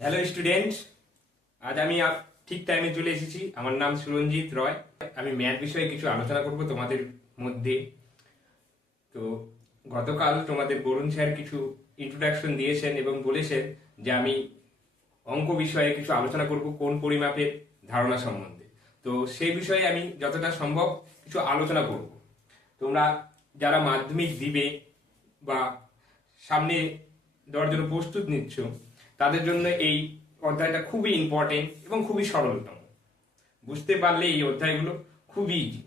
Hello student, আজ আমি ঠিক টাইমে চলে এসেছি। আমার নাম সুরঞ্জিত রয়। আমি ম্যাথ বিষয়ে কিছু আলোচনা করব তোমাদের মধ্যে। তো গতকাল তোমাদের বরুণ স্যার কিছু ইন্ট্রোডাকশন দিয়েছেন এবং বলেছেন যে আমি অঙ্ক বিষয়ে কিছু আলোচনা করব কোণ পরিমাপের ধারণা সম্বন্ধে। তো সেই বিষয়ে আমি যতটা সম্ভব কিছু আলোচনা করব। তোমরা যারা মাধ্যমিক দিবে বা সামনে দেওয়ার জন্য প্রস্তুত নিচ্ছ, তাদের জন্য এই অধ্যায়টা খুবই ইম্পর্টেন্ট এবং খুবই সরলতম। বুঝতে পারলে এই অধ্যায়গুলো খুবই ইজি।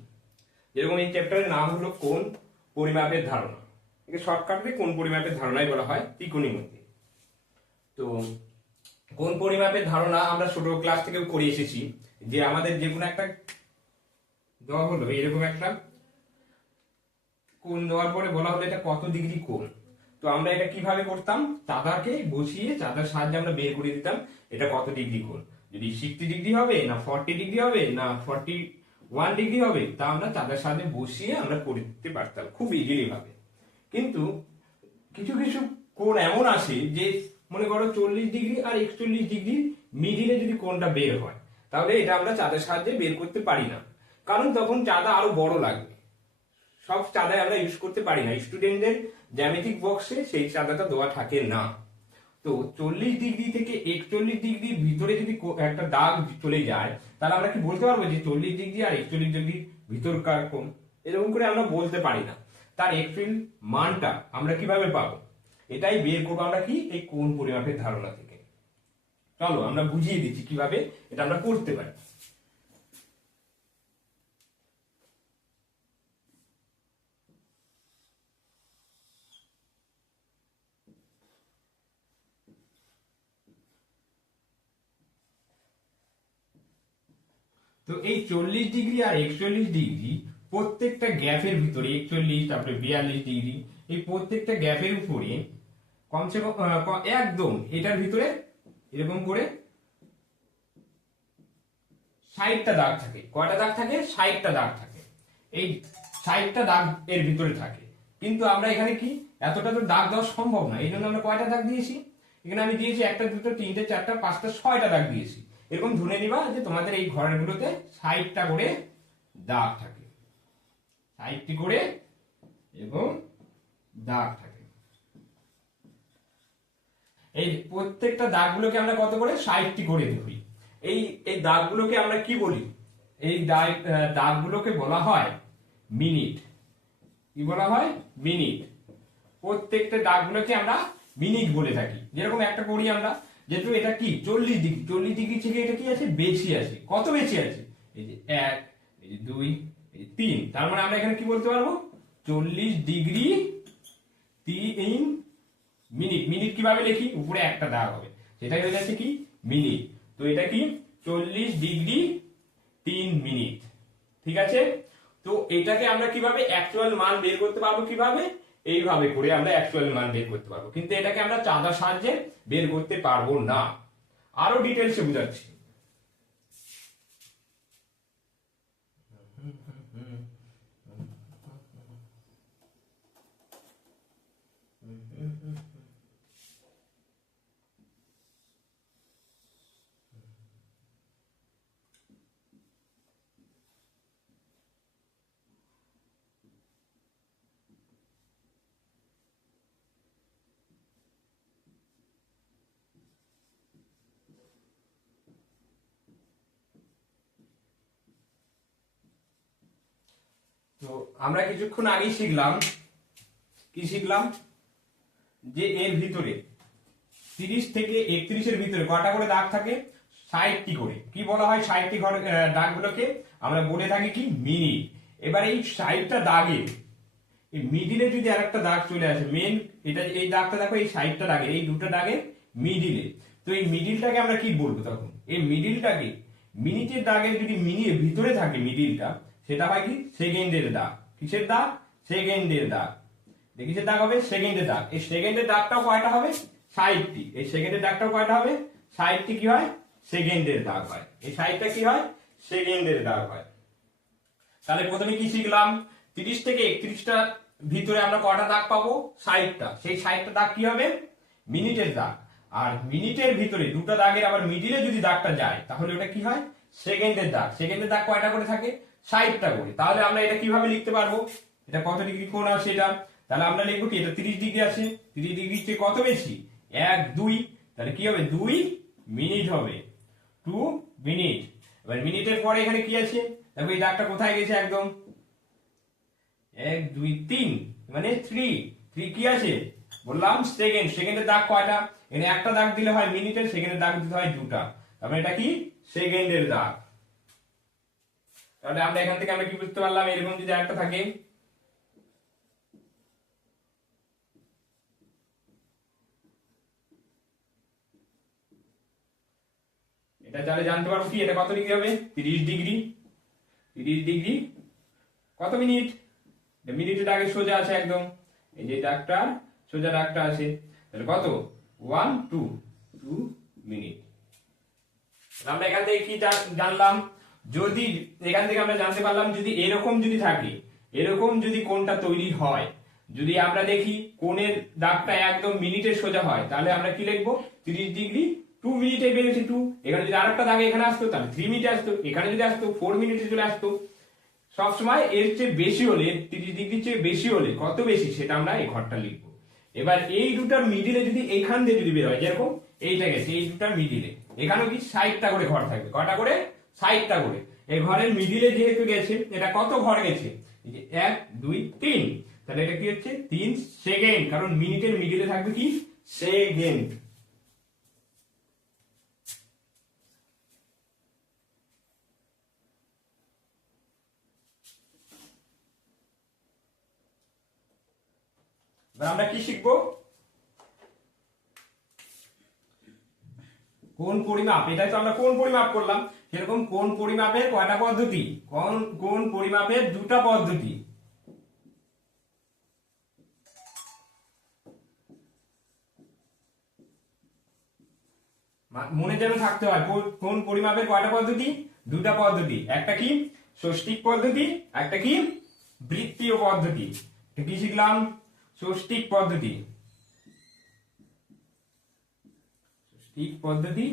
যেরকম এই চ্যাপ্টারের নাম হলো কোণ পরিমাপের ধারণা। একে শর্টকাটে কোণ পরিমাপের ধারণাই বলা হয় ত্রিকোণমিতি। তো কোণ পরিমাপের ধারণা আমরা ছোট ক্লাস থেকেও করে এসেছি, যে আমাদের যে কোনো একটা দেওয়া হলো, এরকম একটা কোণ দেওয়ার পরে বলা হলো এটা কত ডিগ্রি কোণ। তো আমরা এটা কিভাবে করতাম, চাঁদাকে বসিয়ে চাঁদার সাহায্যে আমরা বের করে দিতাম এটা কত ডিগ্রি কোণ। যদি 60 ডিগ্রি হবে না 40 ডিগ্রি হবে না 41 ডিগ্রি হবে, তা আমরা চাঁদার সাহায্যে বসিয়ে আমরা করে দিতে পারতাম খুব ইজিলি ভাবে। কিন্তু কিছু কিছু কোণ এমন আসে যে মনে করো 40 ডিগ্রি আর 41 ডিগ্রি মিডিলে যদি কোণটা বের হয়, তাহলে এটা আমরা চাঁদার সাহায্যে বের করতে পারি না, কারণ তখন চাঁদা আরো বড় লাগবে। সব চাঁদায় আমরা ইউজ করতে পারি না, স্টুডেন্টদের জ্যামিতিক বক্সে সেই চাঁদাটা দেওয়া থাকে না। তো 40 ডিগ্রি থেকে 41 ডিগ্রির ভিতরে যদি একটা দাগ চলে যায়, তাহলে আমরা কি বলতে পারবো যে 40 ডিগ্রি আর 41 ডিগ্রি ভিতরকার কোণ? এরকম করে আমরা বলতে পারি না। তার অ্যাকচুয়াল মানটা আমরা কিভাবে পাবো? এটাই বের করবো আমরা কি এই কোণ পরিমাপের ধারণা থেকে। চলো আমরা বুঝিয়ে দিচ্ছি কিভাবে এটা আমরা করতে পারি। তো এই 40 ডিগ্রি আর 41 ডিগ্রি প্রত্যেকটা গ্যাপের ভিতরে 41 তারপরে 42 ডিগ্রি, এই প্রত্যেকটা গ্যাপের উপরে কমসে কম একদম এটার ভিতরে এরকম করে 60টা দাগ থাকে। কয়টা দাগ থাকে? 60টা দাগ থাকে। এই 60টা দাগ এর ভিতরে থাকে। কিন্তু আমরা এখানে কি এতটা তো দাগ দেওয়া সম্ভব না, এই জন্য আমরা কয়টা দাগ দিয়েছি? এখানে আমি দিয়েছি একটা দুটো তিনটে চারটা পাঁচটা 6টা দাগ দিয়েছি। এরকম ধরে নিবা যে তোমাদের এই ঘরগুলোতে 60টা করে দাগ থাকে, 60টি করে এবং দাগ থাকে। এই প্রত্যেকটা দাগগুলোকে আমরা কত করে? 60টি করে ধরি। এই এই দাগগুলোকে আমরা কি বলি? এই দাগগুলোকে বলা হয় মিনিট। কি বলা হয়? মিনিট। প্রত্যেকটা দাগগুলোকে আমরা মিনিট বলে থাকি। যেরকম একটা করি আমরা, যেহেতু এটা কি 40 ডিগ্রি, 40 ডিগ্রি থেকে এটা কি আছে? বেশি আছে। কত বেশি আছে? এই যে 1, এই যে 2, এই যে 3। তার মানে আমরা এখানে কি বলতে পারবো? 40 ডিগ্রি 3 মিনিট। মিনিট কিভাবে লিখি? উপরে একটা দাগ হবে, সেটাই হয়ে যাচ্ছে কি? মিনিট। তো এটা কি 40 ডিগ্রি 3 মিনিট। ঠিক আছে? তো এটাকে আমরা কিভাবে অ্যাকচুয়াল মান বের করতে পারবো? কিভাবে? এইভাবে করে আমরা অ্যাকচুয়াল মান বের করতে পারবো, কিন্তু এটাকে আমরা চাঁদার সাহায্যে বের করতে পারবো না। আরো ডিটেলসে বুঝাচ্ছি। তো আমরা কিছুক্ষণ আগেই শিখলাম, কি শিখলাম? যে এর ভিতরে 30 থেকে 31 এর ভিতরে কয়টা করে দাগ থাকে? 60টি করে। কি বলা হয় 60টি দাগগুলোকে? আমরা বলে থাকি কি? মিনিট। এবার এই 60টা দাগে এই মিডিলে যদি আরেকটা দাগ চলে আসে, মেন এটা এই দাগটা দেখো, এই 60টা দাগের এই দুটো দাগের মিডিলে, তো এই মিডিলটাকে আমরা কি বলবো তখন? এই মিডিলটাকে মিনিটের দাগের যদি মিনিটের ভিতরে থাকে মিডিলটা, সেটা হয় কি? সেকেন্ডের দাগ। কিসের দাগ? সেকেন্ডের দাগ। কিসের দাগ হবে? সেকেন্ডের দাগ। এই সেকেন্ডের দাগটাও কয়টা হবে? 60টি। এই সেকেন্ডের দাগটাও কয়টা হবে? 60টি কি হয়? সেকেন্ডের দাগ হয়। এই 60টা কি হয়? সেকেন্ডের দাগ হয়। তাহলে প্রথমে কি শিখলাম? 30 থেকে 31টা ভিতরে আমরা কয়টা দাগ পাবো? 60টা। সেই 60টা দাগ কি হবে? মিনিটের দাগ। আর মিনিটের ভিতরে দুটো দাগের আবার মিডিলে যদি দাগটা যায় তাহলে ওটা কি হয়, সেকেন্ডের দাগ। সেকেন্ডের দাগ কয়টা করে থাকে, 60টা করে। তাহলে আমরা এটা কিভাবে লিখতে পারবো, এটা কত ডিগ্রি কোণ আছে এটা, তাহলে আমরা লিখবো কি, এটা 30 ডিগ্রি আছে, 30 ডিগ্রির চেয়ে কত বেশি, 1 2, তাহলে কি হবে 2 মিনিট হবে, 2 মিনিট। এবার মিনিটের পরে এখানে কি আছে, দেখো এই দাগটা কোথায় গেছে, একদম 1 2 3 মানে 3 কি আছে, বললাম সেকেন্ড। সেকেন্ডের দাগ কয়টা, এখানে একটা দাগ দিলে হয় মিনিটের, সেকেন্ডের দাগ দিতে হয় দুটা, তারপরে এটা কি সেকেন্ডের দাগ। তাহলে আমরা এখান থেকে আমরা কি বুঝতে পারলাম, এরকম যদি একটা থাকে, এটা তাহলে জানতে পারবো কি এটা কত ডিগ্রি হবে, 30 ডিগ্রি। 30 ডিগ্রি কত মিনিট, মিনিটের দাগে সোজা আছে একদম, এই যে দাগটা সোজা দাগটা আছে, তাহলে কত 1 2 2 মিনিট। আমরা এখান থেকে কি জানলাম, যদি এখান থেকে আমরা জানতে পারলাম যদি এরকম যদি থাকে, এরকম যদি কোণটা তৈরি হয়, যদি আমরা দেখি কোণের দাগটা একদম মিনিটের সোজা হয়, তাহলে আমরা কি লিখবো, 30 ডিগ্রি 2 মিনিটে বেরিয়েছে 2। এখানে যদি আরেকটা দাগ এখানে আসতো তাহলে 3 মিনিটে আসতো, এখানে যদি আসতো 4 মিনিটে চলে আসতো। সবসময় এর চেয়ে বেশি হলে, 30 ডিগ্রির চেয়ে বেশি হলে কত বেশি সেটা আমরা এই ঘরটা লিখবো। এবার এই দুটার মিডিলে যদি এইখান দিয়ে যদি বের হয়, যেরকম এইটা গেছে, এই দুটার মিডিলে এখানেও কি 60টা করে ঘর থাকবে, কটা করে 60টা করে। এই ঘরের মিডিলে যেহেতু গেছে, এটা কত ঘর গেছে, 1 2 3, তাহলে এটা কি হচ্ছে 3 সেকেন্ড, কারণ মিনিটের মিডিলে থাকবে কি সেকেন্ড। আমরা কি শিখবো, কোণ পরিমাপ, এটাই তো আমরা কোণ পরিমাপ করলাম, সেরকম কোণ পরিমাপের কয়টা পদ্ধতি, কোণ পরিমাপের দুটা পদ্ধতি। মনে যেন থাকতে হয়, কোণ পরিমাপের কয়টা পদ্ধতি, দুটা পদ্ধতি, একটা কি ষষ্ঠিক পদ্ধতি, একটা কি বৃত্তীয় পদ্ধতি। কি শিখলাম, ষষ্ঠিক পদ্ধতি, ষষ্ঠিক পদ্ধতি,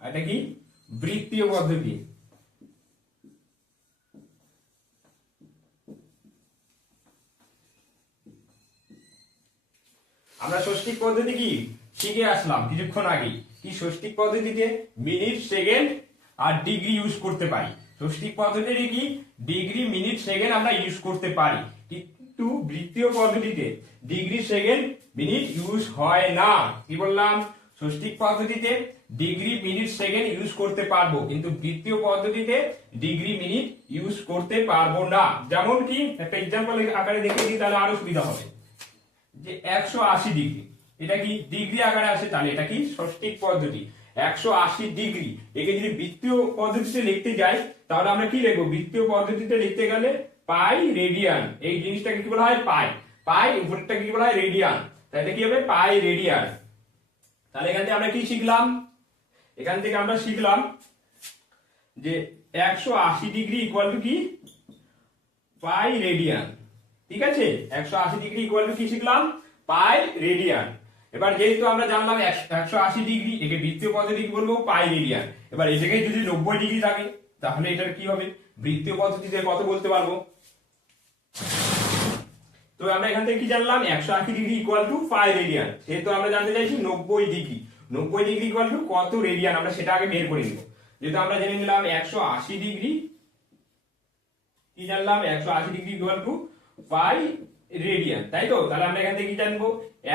এটা কি বৃত্তীয় পদ্ধতি। আমরা ষষ্ঠিক পদ্ধতি কি শিখে আসলাম কিছুক্ষণ আগে, কি ষষ্ঠিক পদ্ধতিতে মিনিট সেকেন্ড আর ডিগ্রি ইউজ করতে পারি। ষষ্ঠিক পদ্ধতিতে কি ডিগ্রি মিনিট সেকেন্ড আমরা ইউজ করতে পারি, কিন্তু বৃত্তীয় পদ্ধতিতে ডিগ্রি সেকেন্ড মিনিট ইউজ হয় না। কি বললাম, ষষ্ঠিক পদ্ধতিতে ডিগ্রি মিনিট সেকেন্ড ইউজ করতে পারবো, কিন্তু বৃত্তীয় পদ্ধতিতে ডিগ্রি মিনিট ইউজ করতে পারবো না। যেমন কি একটা এক্সাম্পল আকারে দেখে দিই, তাহলে আরো সুবিধা হবে। যে 180 ডিগ্রি, এটা কি ডিগ্রি আকারে আসে, তাহলে এটা কি ষষ্ঠিক পদ্ধতি। 180 ডিগ্রি, একে যদি বৃত্তীয় পদ্ধতিতে লিখতে যাই তাহলে আমরা কি লিখবো, বৃত্তীয় পদ্ধতিতে লিখতে গেলে পাই রেডিয়ান, এই জিনিসটাকে কি বলা হয় পাই, পাই উপরটা কি বলা হয় রেডিয়ান, তাহলে এটা কি হবে পাই রেডিয়ান। তাহলে এখান থেকে আমরা কি শিখলাম, এখান থেকে আমরা শিখলাম যে 180 ডিগ্রি ইকুয়াল টু কি পাই রেডিয়ান। ঠিক আছে, 180 ডিগ্রি ইকুয়াল টু কি শিখলাম, পাই রেডিয়ান। এবার যেহেতু আমরা জানলাম 180 ডিগ্রি, একে বৃত্তীয় পদ্ধতি কি বলবো, পাই রেডিয়ান। এবার এই জায়গায় যদি 90 ডিগ্রি থাকে তাহলে এটার কি হবে, বৃত্তীয় পদ্ধতিতে কত বলতে পারবো। তো আমরা এখান থেকে কি জানলাম, 180 degree equal to pi radian, যেহেতু আমরা জানতে চাইছি 90 ডিগ্রি, 90 ডিগ্রি ইকুয়াল টু কত রেডিয়ান, আমরা সেটা আগে বের করে নিব। যেহেতু আমরা জেনে নিলাম 180 ডিগ্রি, কি জানলাম 180 degree equal to pi radian, তাই তো। তাহলে আমরা এখান থেকে কি জানবো,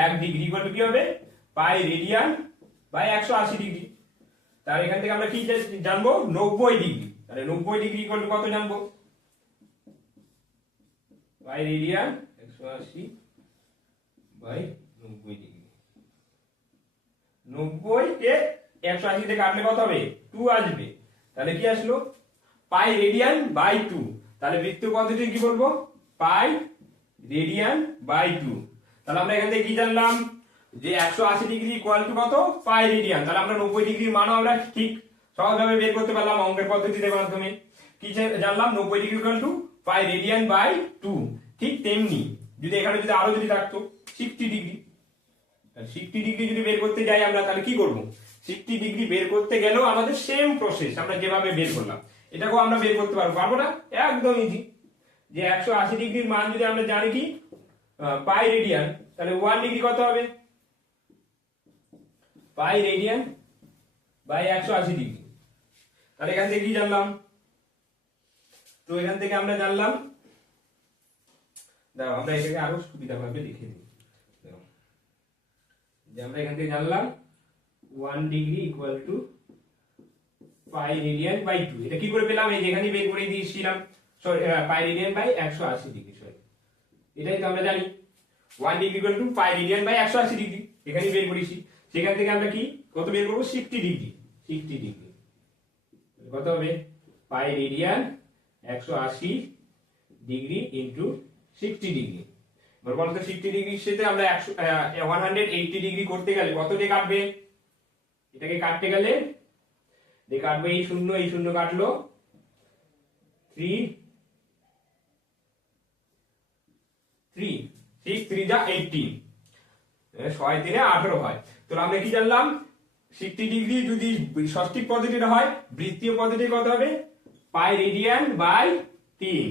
1 ডিগ্রি ইকুয়াল টু কি হবে পাই রেডিয়ান বাই 180 ডিগ্রি। তাহলে এখান থেকে আমরা কি জানবো, 90 ডিগ্রি, তাহলে 90 ডিগ্রি ইকুয়াল টু কত জানবো, পাই রেডিয়ান 180 বাই 90 ডিগ্রি। 90 কে 180 থেকে কাটলে কত হবে, 2 আসবে, তাহলে কি আসলো পাই রেডিয়ান বাই 2। তাহলে বৃত্তীয় পদ্ধতি কি বলবো, পাই রেডিয়ান বাই 2। তাহলে আমরা এখান থেকে কি জানলাম, যে 180 ডিগ্রি ইকুয়াল টু কত পাই রেডিয়ান, তাহলে আমরা 90 ডিগ্রির মানও আমরা ঠিক সহজভাবে বের করতে পারলাম অঙ্কের পদ্ধতির মাধ্যমে। কি জানলাম, 90 degree equal to pi radian by 2। ঠিক তেমনি যদি এখানে যদি আরো যদি থাকতো 60 ডিগ্রি, 60 ডিগ্রি যদি বের করতে যাই আমরা তাহলে কি করব, 60 ডিগ্রি বের করতে গেলেও আমাদের সেম প্রসেস আমরা যেভাবে বের করলাম এটাকেও আমরা বের করতে পারবো না? একদম ইজি। যে 180 ডিগ্রির মান যদি আমরা জানি কি পাই রেডিয়ান, তাহলে 1 ডিগ্রি কত হবে, পাই রেডিয়ান বাই 180 ডিগ্রি। তাহলে এখান থেকে কি জানলাম, তো এখান থেকে আমরা জানলাম, দাঁড়াও আমরা এটাকে আরো সুবিধাভাবে লিখে দিই, যে আমরা এখান থেকে জানলাম 1 degree equal to pi radian by 2। এটা কি করে পেলাম, এই যে এখানে বের করে দিয়েছিলাম, sorry pi radian by 180 degree, sorry এটাই তো আমরা জানি 1 degree equal to pi radian by 180 degree, এখানেই বের করেছি। সেখান থেকে আমরা কি কত বের করব, 60 ডিগ্রি, 60 ডিগ্রি কত হবে, pi radian 180 degree into 60 degree. এবার বলতো 60 ডিগ্রির সাথে আমরা 180 ডিগ্রি করতে গেলে কত দিয়ে কাটবে, এটাকে কাটতে গেলে দিয়ে কাটবে এই শূন্য কাটলো 3 6 3 যা 18, 6 3 18 হয়। তো আমরা কি জানলাম, 60 ডিগ্রি যদি ষষ্ঠিক পদ্ধতিটা হয়, বৃত্তীয় পদ্ধতি কত হবে, pi radian by 3,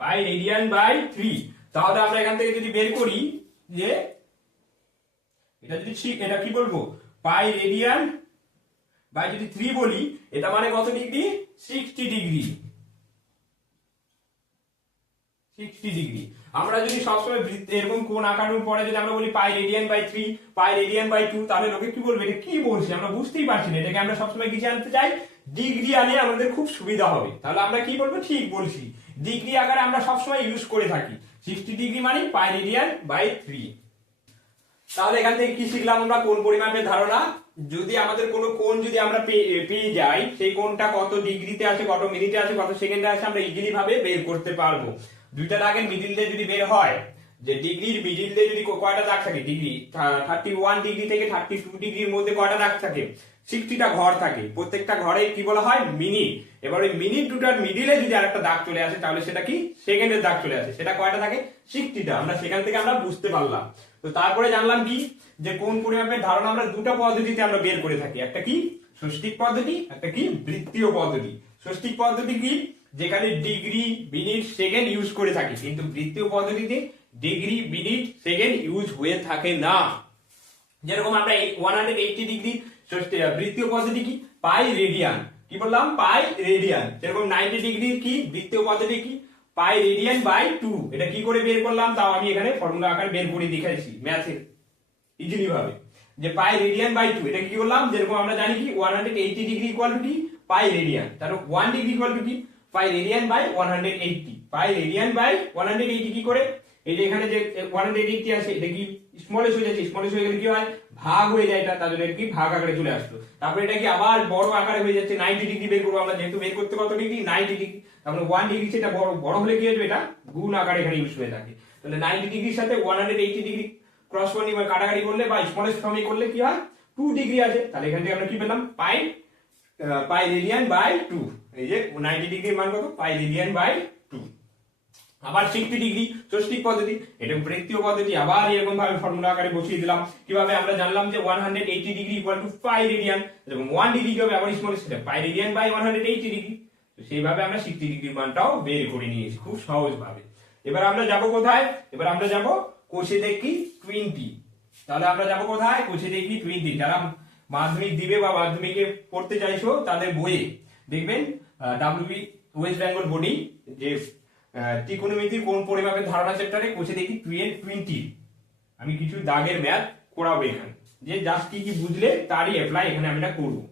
pi radian by 3। তাহলে আমরা এখান থেকে যদি বের করি যে এটা যদি এটা কি বলবো, পাই রেডিয়ান বাই যদি 3 বলি, এটা মানে কত ডিগ্রি, 60 ডিগ্রি, 60 ডিগ্রি। আমরা যদি সবসময় এরকম কোণ আঁকানোর পরে যদি আমরা বলি pi radian by 3, pi radian by 2, তাহলে লোকে কি বলবে, এটা কি বলছে আমরা বুঝতেই পারছি না। এটাকে আমরা সবসময় কি জানতে চাই, ডিগ্রি আনে আমাদের খুব সুবিধা হবে। তাহলে আমরা কি বলবো, ঠিক বলছি, ডিগ্রি আকারে আমরা সবসময় ইউজ করে থাকি। 60 ডিগ্রি মানে পাই রেডিয়ান বাই 3। তাহলে এখান থেকে কি শিখলাম আমরা, কোণ পরিমাপের ধারণা। যদি আমাদের কোনো কোণ যদি আমরা পেয়ে যাই, সেই কোণটা কত ডিগ্রিতে আছে, কত মিনিটে আছে, কত সেকেন্ডে আছে, আমরা ইজিলি ভাবে বের করতে পারবো। দুইটা দাগের মিডিল দিয়ে যদি বের হয়, যে ডিগ্রির মিডিল দিয়ে যদি কয়টা দাগ থাকে, ডিগ্রি 31 ডিগ্রি থেকে 32 ডিগ্রির মধ্যে কয়টা দাগ থাকে, 60টা ঘর থাকে, প্রত্যেকটা ঘরে কি বলা হয়, মিনিট। এবার ওই মিনিট দুটার মিডিলে যদি আরেকটা দাগ চলে আসে, তাহলে সেটা কি সেকেন্ডের দাগ চলে আসে, সেটা কয়টা থাকে, 60টা। আমরা সেখান থেকে আমরা বুঝতে পারলাম। তো তারপরে জানলাম কি, যে কোণ পরিমাপের ধারণা আমরা দুটো পদ্ধতিতে আমরা বের করে থাকি, একটা কি ষষ্ঠিক পদ্ধতি, একটা কি বৃত্তীয় পদ্ধতি। ষষ্ঠিক পদ্ধতি কি, যেখানে ডিগ্রি মিনিট সেকেন্ড ইউজ করে থাকি, কিন্তু বৃত্তীয় পদ্ধতিতে ডিগ্রি মিনিট সেকেন্ড ইউজ হয়ে থাকে না। যেরকম আমরা 180 ডিগ্রি বৃত্তীয় পদ্ধতি কি, পাই রেডিয়ান, কি বললাম, পাই রেডিয়ান। যেরকম 90 ডিগ্রির কি বৃত্তীয় পদ্ধতি কি, পাই রেডিয়ান বাই 2। এটা কি করে বের করলাম, তাও আমি এখানে ফর্মুলা আকারে বের করে দেখাইছি ম্যাথে ইজিলি ভাবে, যে পাই রেডিয়ান বাই 2। এটা কি করলাম, যেরকম আমরা জানি কি 180 ডিগ্রি ইকুয়াল টু কি পাই রেডিয়ান, তাহলে 1 ডিগ্রি ইকুয়াল টু কি pi radian by 180, pi radian by 180 কি করে, এই যে এখানে যে 180 আছে, এটা কি স্মলেস হয়ে যাচ্ছে, স্মলেস হয়ে গেলে কি হয়, ভাগ হয়ে যায়, এটা তাহলে কি ভাগ আকারে চলে আসলো। তারপরে এটা কি আবার বড় আকারে হয়ে যাচ্ছে, 90 ডিগ্রি বের করবো আমরা, যেহেতু বের করতে কত ডিগ্রি, 90 ডিগ্রি। তারপরে 1 ডিগ্রি সেটা বড় হলে কি হবে, এটা গুণ আকারে এখানে ইউজ হয়ে থাকে। তাহলে 90 ডিগ্রির সাথে 180 ডিগ্রি ক্রসপন্ডিং বা কাটাকাটি করলে বা স্মলেস ফর্মে করলে কি হয়, 2 ডিগ্রি আছে। তাহলে এখান থেকে আমরা কি পেলাম, পাই রেডিয়ান বাই 2। এই যে 90 ডিগ্রির মান কত, পাই রেডিয়ান বাই 2। আবার 60 ডিগ্রি ষষ্ঠিক পদ্ধতি, এটা বৃত্তীয় পদ্ধতি, আবার এরকম ভাবে ফর্মুলা আকারে বসিয়ে দিলাম। কিভাবে আমরা জানলাম যে 180 degree equal to pi radian, এবং 1 ডিগ্রি হবে আবার স্মল সেটা পাই রেডিয়ান বাই 180 ডিগ্রি। তো সেইভাবে আমরা 60 ডিগ্রির মানটাও বের করে নিয়েছি খুব সহজ ভাবে। এবার আমরা যাব কোথায়, এবার আমরা যাব কোষে দেখি 20। তাহলে আমরা যাব কোথায়, কোষে দেখি 20। যারা মাধ্যমিক দিবে বা মাধ্যমিকে পড়তে চাইছো, তাদের বইয়ে দেখবেন ডাব্লিউবি ওয়েস্ট বেঙ্গল বোর্ডিং যে ত্রিকোণমিতির কোণ পরিমাপের ধারণা চ্যাপ্টারে কোষে দেখি 20 আমি কিছু দাগের ম্যাথ করাবো এখানে, যে জাস্ট কি কি বুঝলে তারই অ্যাপ্লাই এখানে আমি এটা করবো।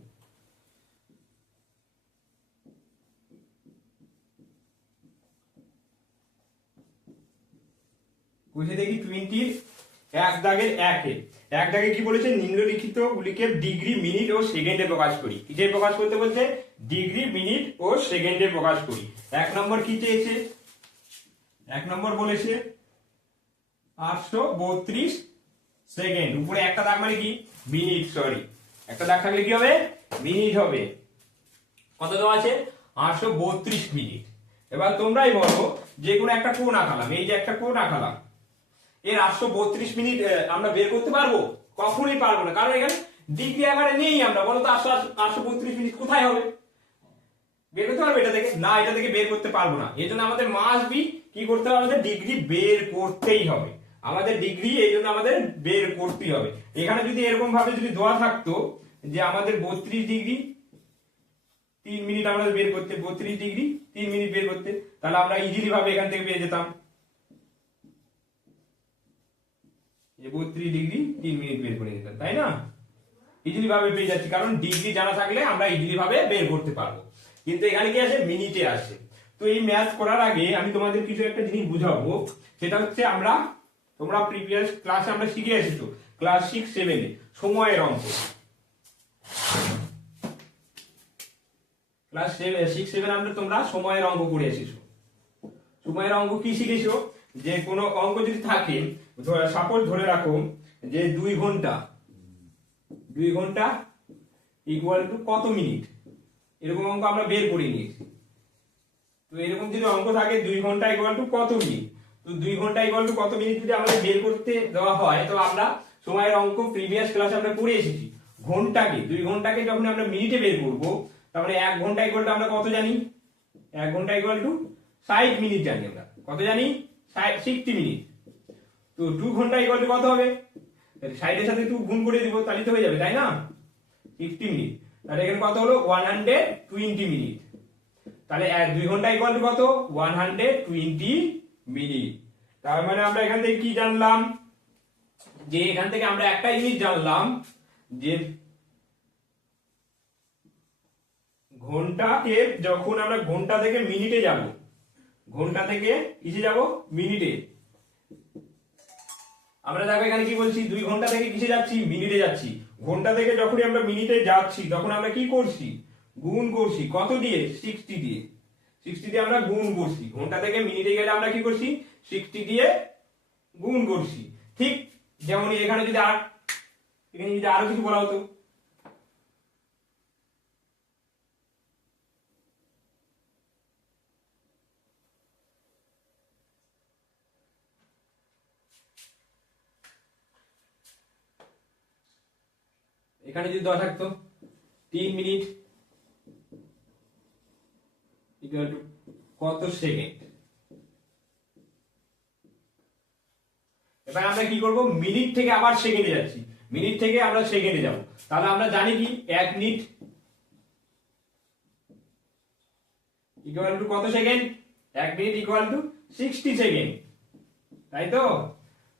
কোষে দেখি 20 এক দাগের এক দাগে কি বলেছে, নিম্নলিখিত গুলিকে ডিগ্রি মিনিট ও সেকেন্ডে প্রকাশ করি। কিসে প্রকাশ করতে বলছে, ডিগ্রি মিনিট ও সেকেন্ডে প্রকাশ করি। 1 নম্বর কি চেয়েছে, 1 নম্বর বলেছে 832 সেকেন্ড। উপরে একটা দাগ মানে কি মিনিট, সরি একটা দাগ থাকলে কি হবে, মিনিট হবে। কত দেওয়া আছে, 832 মিনিট। এবার তোমরাই বলো, যে কোনো একটা কোণ আঁকালাম, এই যে একটা কোণ আঁকালাম, এর 832 মিনিট আমরা বের করতে পারবো? কখনোই পারবো না, কারণ এখানে ডিগ্রি আকারে নেই। আমরা বলো তো 832 মিনিট কোথায় হবে? বের করতে পারবো এটা থেকে? না, এটা থেকে বের করতে পারবো না। এই জন্য আমাদের মাস্ট বি কি করতে হবে, আমাদের ডিগ্রি বের করতেই হবে। আমাদের ডিগ্রি এই জন্য আমাদের বের করতেই হবে। এখানে যদি এরকম ভাবে যদি দেওয়া থাকতো যে আমাদের 32 ডিগ্রি 3 মিনিট আমাদের বের করতে, 32 ডিগ্রি 3 মিনিট বের করতে, তাহলে আমরা ইজিলি ভাবে এখান থেকে পেয়ে যেতাম যে 32 ডিগ্রি 3 মিনিট বের করে নিতাম, তাই না? ইজিলি ভাবে পেয়ে যাচ্ছি, কারণ ডিগ্রি জানা থাকলে আমরা ইজিলি ভাবে বের করতে পারবো। কিন্তু এখানে কি আসে, মিনিটে আসে। তো এই ম্যাথ করার আগে আমি তোমাদের কিছু একটা জিনিস বুঝাবো, সেটা হচ্ছে তোমরা প্রিভিয়াস ক্লাসে আমরা শিখে এসেছো ক্লাস 6-7 এ সময়ের অঙ্ক। ক্লাস 6-7 আমরা তোমরা সময়ের অঙ্ক করে এসেছো। সময়ের অঙ্ক কি শিখেছো, যে কোনো অঙ্ক যদি থাকে, সাপোজ ধরে রাখো যে 2 ঘন্টা ইকুয়াল টু কত মিনিট, এরকম অঙ্ক আমরা বের করে নিয়েছি। তো এরকম যদি অঙ্ক থাকে 2 ঘন্টা ইকুয়াল টু কত মিনিট, তো 2 ঘন্টা ইকুয়াল টু কত মিনিট যদি আমাদের বের করতে দেওয়া হয়, তো আমরা সময়ের অঙ্ক প্রিভিয়াস ক্লাসে আমরা করে এসেছি। 2 ঘন্টাকে যখন আমরা মিনিটে বের করব, তাহলে 1 ঘন্টা ইকুয়াল টু আমরা কত জানি, 1 ঘন্টা ইকুয়াল টু 60 মিনিট জানি। আমরা কত জানি, 60 মিনিট। তো 2 ঘন্টা ইকুয়াল টু কত হবে, 60 এর সাথে 2 গুণ করে দিব, তাহলে তো হয়ে যাবে, তাই না? 60 মিনিট। তাহলে এখানে কত হলো, 120 মিনিট। তাহলে 2 ঘন্টা ইকুয়াল টু কত, 120 মিনিট। তার মানে আমরা এখান থেকে কি জানলাম, যে এখান থেকে আমরা একটা জিনিস জানলাম, যে ঘন্টাকে যখন আমরা ঘন্টা থেকে মিনিটে যাব, ঘন্টা থেকে কিসে যাব, মিনিটে। আমরা দেখো এখানে কি বলছি, 2 ঘন্টা থেকে কিসে যাচ্ছি, মিনিটে যাচ্ছি। ঘন্টা থেকে যখনই আমরা মিনিটে যাচ্ছি, তখন আমরা কি করছি, গুণ করছি। কত দিয়ে, 60 দিয়ে। 60 দিয়ে আমরা গুণ করছি। ঘন্টা থেকে মিনিটে গেলে আমরা কি করছি, 60 দিয়ে গুণ করছি। ঠিক যেমন এখানে যদি আরো কিছু বলা হতো, এখানে যদি দেওয়া থাকতো 3 মিনিট ইকুয়াল টু কত সেকেন্ড। এবার আমরা কি করব, মিনিট থেকে আবার সেকেন্ডে যাচ্ছি, মিনিট থেকে আমরা সেকেন্ডে যাব। তাহলে আমরা জানি কি, 1 মিনিট ইকুয়াল টু কত second, 1 minute equal to 60 second, তাই তো?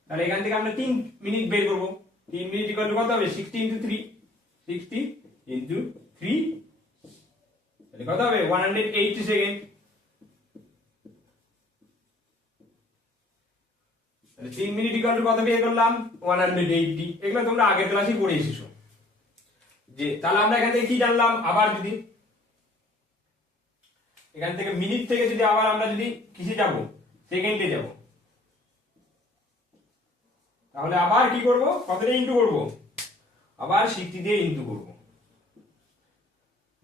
তাহলে এখান থেকে আমরা 3 মিনিট বের করব। 3 মিনিট ইকুয়াল টু কত হবে, 60 ইনটু 3, 60 ইনটু 3, তাহলে কত হবে, 180 সেকেন্ড। 3 মিনিট ইকুয়াল টু কত বের করলাম, 180। এগুলো তোমরা আগের ক্লাসেই পড়ে এসেছো। যে তাহলে আমরা এখান থেকে কি জানলাম, আবার যদি এখান থেকে মিনিট থেকে যদি আবার আমরা যদি কিসে যাব, সেকেন্ডে যাব, তাহলে আবার কি করব, কত দিয়ে ইনটু করব, আবার 60 দিয়ে ইনটু করব।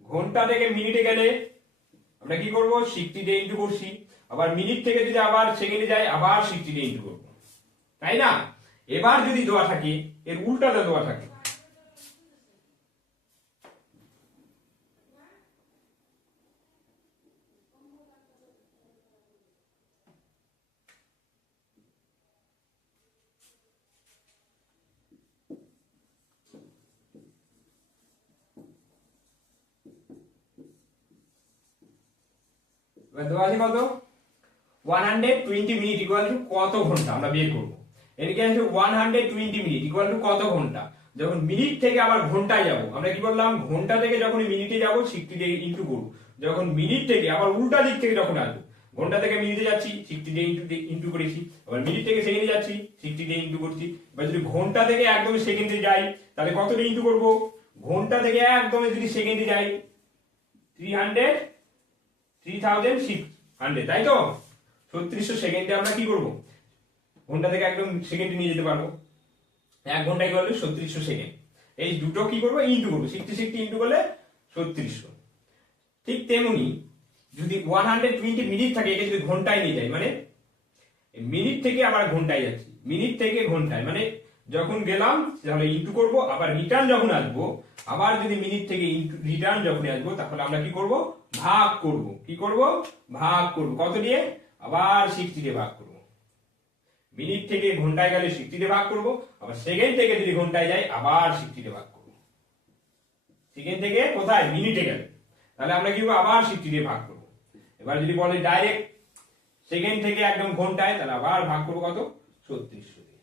ঘন্টা থেকে মিনিটে গেলে আমরা কি করব, 60 দিয়ে ইনটু করছি। আবার মিনিট থেকে যদি আবার সেকেন্ডে যাই, আবার 60 দিয়ে ইনটু করব, তাই না? এবার যদি দেওয়া থাকে, এর উল্টাটা দেওয়া থাকে, দেওয়া আছে কত, 120 মিনিট ইকুয়াল টু কত ঘন্টা আমরা বের করব। এদিকে আছে 120 মিনিট ইকুয়াল টু কত ঘন্টা। যখন মিনিট থেকে আবার ঘন্টায় যাব, আমরা কি বললাম, ঘন্টা থেকে যখন মিনিটে যাব 60 দিয়ে ইনটু করব। যখন মিনিট থেকে আবার উল্টা দিক থেকে যখন আসবো, ঘন্টা থেকে মিনিটে যাচ্ছি 60 দিয়ে ইনটু করেছি, আবার মিনিট থেকে সেকেন্ডে যাচ্ছি 60 দিয়ে ইনটু করছি। এবার যদি ঘন্টা থেকে একদম সেকেন্ডে যাই, তাহলে কত দিয়ে ইনটু করব, ঘন্টা থেকে একদম যদি সেকেন্ডে যাই 3600, তাই তো? 3600 সেকেন্ডে আমরা কি করব, ঘন্টা থেকে একদম সেকেন্ডে নিয়ে যেতে পারবো। 1 ঘন্টা ইকুয়াল টু 3600 সেকেন্ড। এই দুটো কি করব, ইনটু করব, 60 ইনটু করলে 3600। ঠিক তেমনি যদি 120 মিনিট থাকে, এটা যদি ঘন্টায় নিয়ে যাই, মানে মিনিট থেকে আবার ঘন্টায় যাচ্ছি, মিনিট থেকে ঘন্টায়, মানে যখন গেলাম তাহলে ইনটু করব, আবার রিটার্ন যখন আসবো, আবার যদি মিনিট থেকে রিটার্ন যখন আসবো তাহলে আমরা কি করব, ভাগ করব। কি করব, ভাগ করব। কত দিয়ে, আবার 60 দিয়ে ভাগ করব। মিনিট থেকে ঘন্টায় গেলে 60 দিয়ে ভাগ করব, আবার সেকেন্ড থেকে যদি ঘন্টায় যাই আবার 60 দিয়ে ভাগ করব। সেকেন্ড থেকে কোথায়, মিনিটে গেলে, তাহলে আমরা কি করব, আবার 60 দিয়ে ভাগ করব। এবার যদি বলে ডাইরেক্ট সেকেন্ড থেকে একদম ঘন্টায়, তাহলে আবার ভাগ করব কত, 3600 দিয়ে।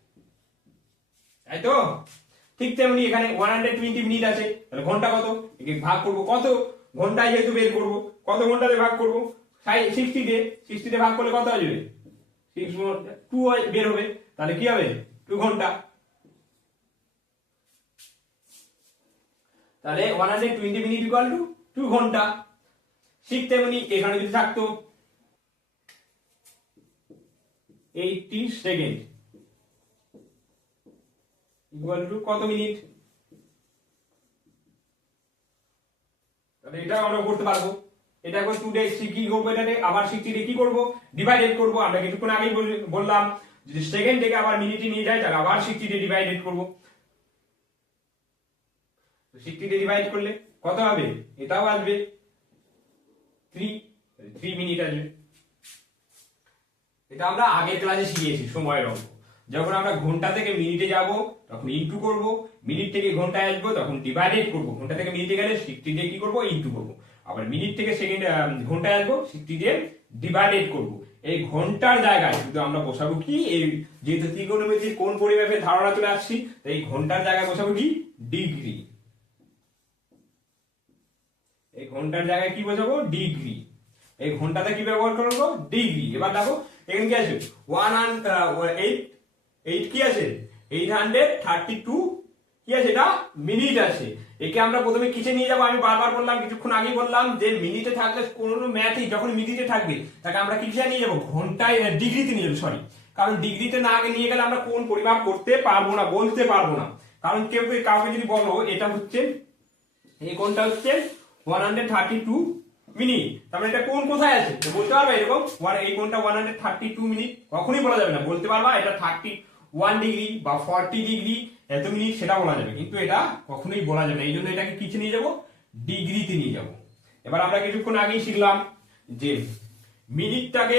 তাই তো? ঠিক তেমনি এখানে 120 মিনিট আছে, তাহলে ঘন্টা কত, একে ভাগ করব কত ঘন্টায়, যেহেতু বের করব কত ঘন্টাতে ভাগ করব, 60 দিয়ে, 60 দিয়ে ভাগ করলে কত আসবে, 2 বের হবে, তাহলে কি হবে, 2 ঘন্টা। তাহলে 120 মিনিট ইকুয়াল টু 2 ঘন্টা। ঠিক তেমনি এখানে যদি থাকতো 80 সেকেন্ড ইকুয়াল টু কত মিনিট, তাহলে এটা আমরা করতে পারবো। এটা এখন 2 ডে কি করবো, এটাতে আবার 60 দিয়ে কি করব, ডিভাইডেড করব। আমরা কিছুক্ষণ আগেই বললাম যদি সেকেন্ড থেকে আবার মিনিটে নিয়ে যায় তাহলে আবার 60 দিয়ে ডিভাইডেড করব। তো 60 দিয়ে ডিভাইড করলে কত হবে, এটাও আসবে 3 মিনিট আসবে। এটা আমরা আগের ক্লাসে শিখিয়েছি সময়ের অঙ্ক। যখন আমরা ঘন্টা থেকে মিনিটে যাব তখন ইনটু করব, মিনিট থেকে ঘন্টায় আসবো তখন ডিভাইডেড করব। ঘন্টা থেকে মিনিটে গেলে 60 দিয়ে কি করব, ইনটু করব। আবার মিনিট থেকে সেকেন্ড ঘন্টায় আসবো 60 দিয়ে ডিভাইডেড করব। এই ঘন্টার জায়গায় শুধু আমরা বসাবো কি, এই যেহেতু ত্রিকোণমিতির কোণ পরিমাপের ধারণা চলে আসছি, তাই এই ঘন্টার জায়গায় বসাবো কি, ডিগ্রি। এই ঘন্টার জায়গায় কি বসাবো, ডিগ্রি। এই ঘন্টাতে কি ব্যবহার করবো, ডিগ্রি। এবার দেখো এখানে কি আছে, 8 কি আছে, 832 কি আছে, এটা মিনিট আছে। একে আমরা প্রথমে কিসে নিয়ে যাবো, আমি বারবার বললাম, কিছুক্ষণ আগেই বললাম যে মিনিটে থাকলে কোনো ম্যাথই যখন মিনিটে থাকবে তাকে আমরা কিসে নিয়ে যাবো, ঘন্টায়, ডিগ্রিতে নিয়ে যাবো, সরি। কারণ ডিগ্রিতে না আগে নিয়ে গেলে আমরা কোন পরিমাপ করতে পারবো না, বলতে পারবো না। কারণ কেউ কাউকে যদি বলো এটা হচ্ছে, এই কোনটা হচ্ছে 132 মিনিট, তার মানে এটা কোন কোথায় আছে, বলতে পারবা এরকম, এই কোনটা 132 মিনিট, কখনোই বলা যাবে না। বলতে পারবা এটা 31 ডিগ্রি বা 40 ডিগ্রি এত মিনিট, সেটা বলা যাবে, কিন্তু এটা কখনোই বলা যাবে না। এই জন্য এটাকে কিসে নিয়ে যাব, ডিগ্রিতে নিয়ে যাব। এবার আমরা কিছুক্ষণ আগেই শিখলাম যে মিনিটটাকে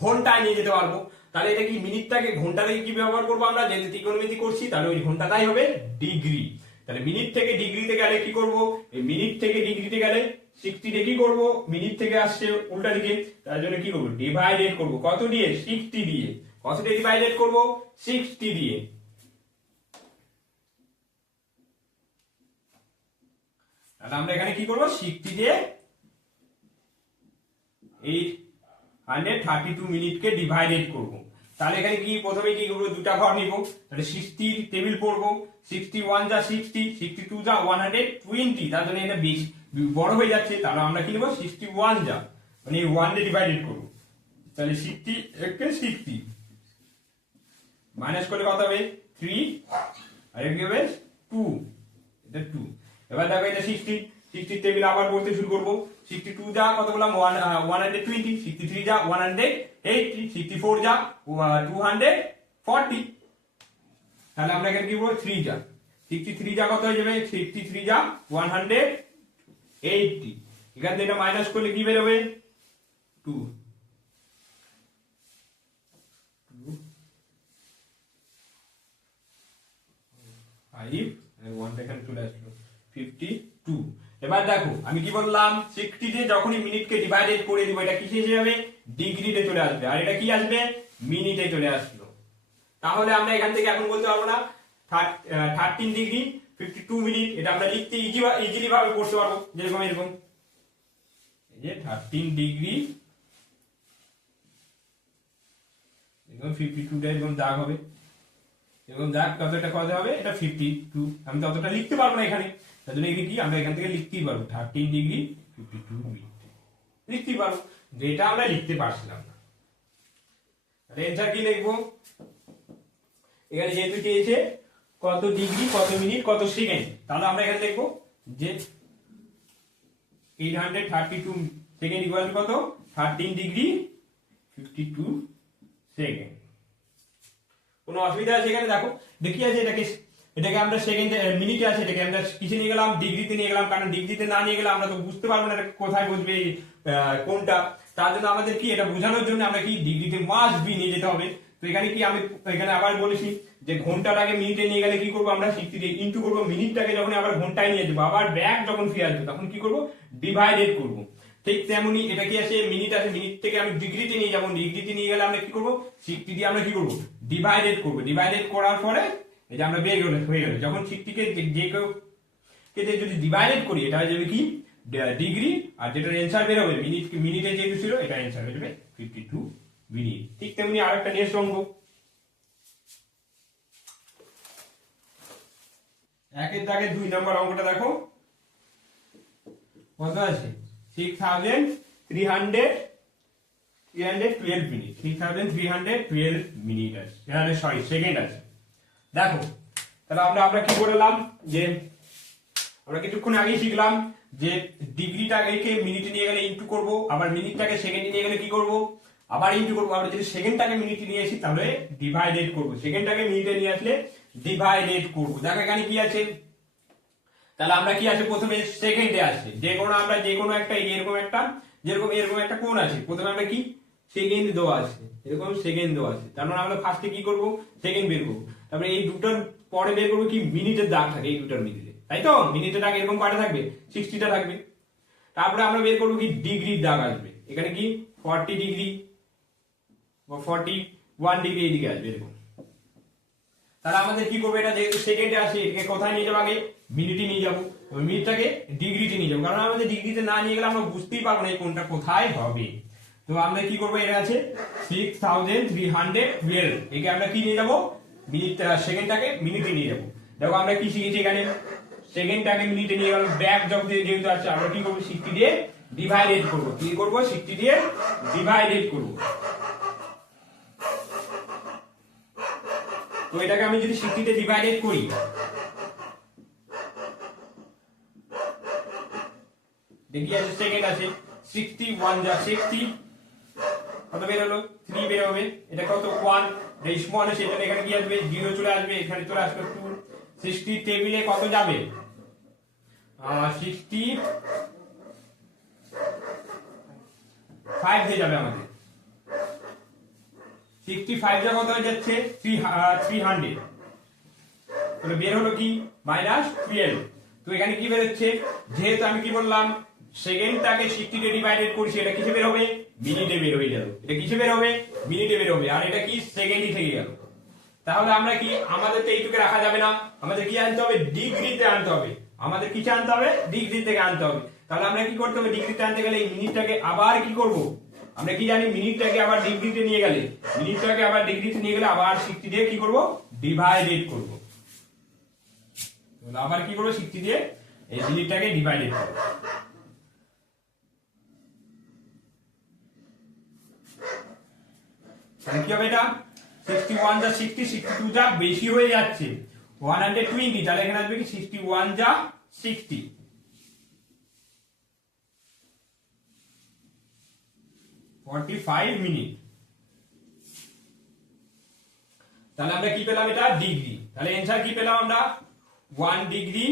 ঘন্টায় নিয়ে যেতে পারবো, তাহলে এটা কি, মিনিটটাকে ঘন্টাতে কি ব্যবহার করবো, আমরা যেহেতু ত্রিকোণমিতি করছি তাহলে ওই ঘন্টাটাই হবে ডিগ্রি। তাহলে মিনিট থেকে ডিগ্রিতে গেলে কি করব, এই মিনিট থেকে ডিগ্রিতে গেলে 60 দিয়ে কি করব, মিনিট থেকে আসছে উল্টা দিকে, তার জন্য কি করব, ডিভাইডেড করব। কত দিয়ে, 60 দিয়ে। কত দিয়ে ডিভাইডেড করব, 60 দিয়ে। তাহলে আমরা এখানে কি করব, 60 দিয়ে 832 মিনিটকে ডিভাইডেড করব। তাহলে এখানে কি প্রথমে কি করব, দুটা ঘর নিব, তাহলে 60 টেবিল পড়ব, 61 যা 60, 62 যা 120, তার জন্য এটা বেশি বড় হয়ে যাচ্ছে, তাহলে আমরা কি নেব, 61 যা, মানে 1 দিয়ে ডিভাইডেড করব। তাহলে 60 কে 60 মাইনাস করলে কত হবে, 3, আর কি হবে 2, এটা 2। এবার দেখো এটা 60 টেবিল আবার পড়তে শুরু করব। 62 যা কত বললাম, 120, 63 যা 180, 64 যা 240। তাহলে আমরা এখানে কি করব, 3 যা, 63 যা কত হয়ে যাবে, 63 যা 180। এখান থেকে এটা মাইনাস করলে কি বের হবে, 2, 5, 1 এখানে চলে আসলো 52। এবার দেখো আমি কি বললাম, 60 দিয়ে যখনই মিনিটকে ডিভাইডেড করে দিব এটা কিসে এসে যাবে, ডিগ্রিতে চলে আসবে, আর এটা কি আসবে, মিনিটে চলে আসলো। তাহলে আমরা এখান থেকে এখন বলতে পারবো না 13 ডিগ্রি 52 মিনিট, এটা আমরা লিখতে ইজিলি ভাবে করতে পারবো, যেরকম এরকম, এই যে 13 ডিগ্রি এরকম 52 টা এরকম দাগ হবে, এরকম দাগ কতটা কত হবে, এটা 52। আমি ততটা লিখতে পারবো না এখানে, তার জন্য কি আমরা এখান থেকে লিখতেই পারবো 13 ডিগ্রি 52 মিনিট লিখতেই পারবো, যেটা আমরা লিখতে পারছিলাম না। তাহলে এন্সার কি লিখবো, এখানে যেহেতু চেয়েছে কত ডিগ্রি, কত মিনিট, কত সেকেন্ড, তাহলে আমরা এখানে লিখবো যে 832 সেকেন্ড ইকুয়াল কত, 13 ডিগ্রি 52 সেকেন্ড। কোনো অসুবিধা আছে এখানে? দেখো দেখি আছে এটাকে আমরা সেকেন্ড মিনিটে আছে, এটাকে আমরা কিসে নিয়ে গেলাম, ডিগ্রিতে নিয়ে গেলাম, কারণ ডিগ্রিতে না নিয়ে গেলে আমরা তো বুঝতে পারবো না এটা কোথায় বসবে কোনটা। তার জন্য আমাদের কি এটা বোঝানোর জন্য আমরা কি ডিগ্রিতে মাস্ট বি নিয়ে যেতে হবে। তো এখানে কি আমি এখানে আবার বলেছি যে ঘন্টাটাকে মিনিটে নিয়ে গেলে কি করবো আমরা 60 দিয়ে ইনটু করবো, মিনিটটাকে যখন আবার ঘন্টায় নিয়ে যাবো আবার ব্যাক যখন ফিরে আসবে তখন কি করবো ডিভাইডেড করবো। ঠিক তেমনি এটা কি আছে মিনিট আছে, মিনিট থেকে আমি ডিগ্রিতে নিয়ে যাবো, ডিগ্রিতে নিয়ে গেলে আমরা কি করবো 60 দিয়ে আমরা কি করবো ডিভাইডেড করবো, ডিভাইডেড করার পরে এই যে আমরা বের হয়ে গেল যখন 60 কে যে কেউ কে যদি ডিভাইডেড করি এটা হয়ে যাবে কি ডিগ্রি, আর যেটা অ্যানসার বের হবে মিনিটে যেহেতু ছিল এটা অ্যানসার হয়ে যাবে 52 মিনিট। ঠিক তেমনি আরেকটা নেক্সট অঙ্ক, একের দাগে 2 নম্বর অঙ্কটা দেখো কত আছে 6312 মিনিট, 6312 মিনিট আছে, এখানে সরি সেকেন্ড আছে। দেখো তাহলে আমরা কি করলাম যে আমরা কিছুক্ষণ আগেই শিখলাম যে ডিগ্রিটাকে মিনিটে নিয়ে গেলে ইনটু করব, আবার মিনিটটাকে সেকেন্ডে নিয়ে গেলে কি করব আবার ইনটু করব, আবার যদি সেকেন্ডটাকে মিনিটে নিয়ে আসি তাহলে ডিভাইডেড করব, সেকেন্ডটাকে মিনিটে নিয়ে আসলে ডিভাইডেড করব। দেখো এখানে কি আছে, তাহলে আমরা কি আছে প্রথমে সেকেন্ডে আছে যে কোনো একটা এরকম একটা কোণ আছে, প্রথমে আমরা কি সেকেন্ড দেওয়া আছে, এরকম সেকেন্ড দেওয়া আছে, তার মানে আমরা ফার্স্টে কি করব সেকেন্ড বের করব, তারপরে এই দুটোর পরে বের করবো কি মিনিটের দাগ থাকে এই দুটোর মিডিলে, তাই তো মিনিটের দাগ এরকম কয়টা থাকবে 60টা থাকবে। তারপরে আমরা বের করবো কি ডিগ্রির দাগ আসবে, এখানে কি 40 ডিগ্রি বা 41 ডিগ্রি এইদিকে আসবে এরকম। তাহলে আমাদের কি করবো এটা যেহেতু সেকেন্ডে আসে এটাকে কোথায় নিয়ে যাবো আগে মিনিটে নিয়ে যাবো, মিনিটটাকে ডিগ্রিতে নিয়ে যাবো, কারণ আমাদের ডিগ্রিতে না নিয়ে গেলে আমরা বুঝতেই পারবো না কোনটা কোথায় হবে। তো আমরা কি করবো এটা আছে 6312, একে আমরা কি নিয়ে যাবো মিনিট সেকেন্ডটাকে মিনিটে নিয়ে যাবো। দেখো আমরা কি শিখেছি এখানে সেকেন্ডটাকে মিনিটে নিয়ে গেলাম, ব্যাক যেহেতু আছে আমরা কি করবো 60 দিয়ে ডিভাইডেড করবো, কি করবো 60 দিয়ে ডিভাইডেড করবো। তো এটাকে আমি যদি 60 তে ডিভাইডেড করি দেখি আছে সেকেন্ড আছে 61 যা 60 কত বের হলো 3 বের হবে, এটা কত 1 এই স্মল আছে এটা এখানে কি আসবে 0 চলে আসবে, এখানে চলে আসবে 2, 60 টেবিলে কত যাবে 65 দিয়ে যাবে আমাদের, 65 যা কত হয়ে যাচ্ছে 300, তাহলে বের হলো কি -12। তো এখানে কি বের হচ্ছে যেহেতু আমি কি বললাম সেকেন্ডটাকে 60 দিয়ে ডিভাইডেড করছি, এটা কিসে বের হবে মিনিটে বের হয়ে যাবে, এটা কিসে বের হবে মিনিটে বের হবে, আর এটা কি সেকেন্ডই থেকে গেল। তাহলে আমরা কি আমাদের তো এইটুকু রাখা যাবে না, আমাদের কি আনতে হবে ডিগ্রিতে আনতে হবে, আমাদের কিসে আনতে হবে ডিগ্রি থেকে আনতে হবে। তাহলে আমরা কি করতে হবে ডিগ্রিতে আনতে গেলে এই মিনিটটাকে আবার কি করব, আমরা কি জানি মিনিটটাকে আবার ডিগ্রিতে নিয়ে গেলে আবার 60 দিয়ে কি করব ডিভাইডেড করব, আবার কি করব 60 দিয়ে এই মিনিটটাকে ডিভাইডেড করব। তাহলে কি হবে এটা 61 যা 60, 62 যা বেশি হয়ে যাচ্ছে 120, তাহলে এখানে আসবে কি 61 যা 60, 45 মিনিট। তাহলে আমরা কি পেলাম এটা ডিগ্রি, তাহলে অ্যানসার কি পেলাম আমরা 1 ডিগ্রি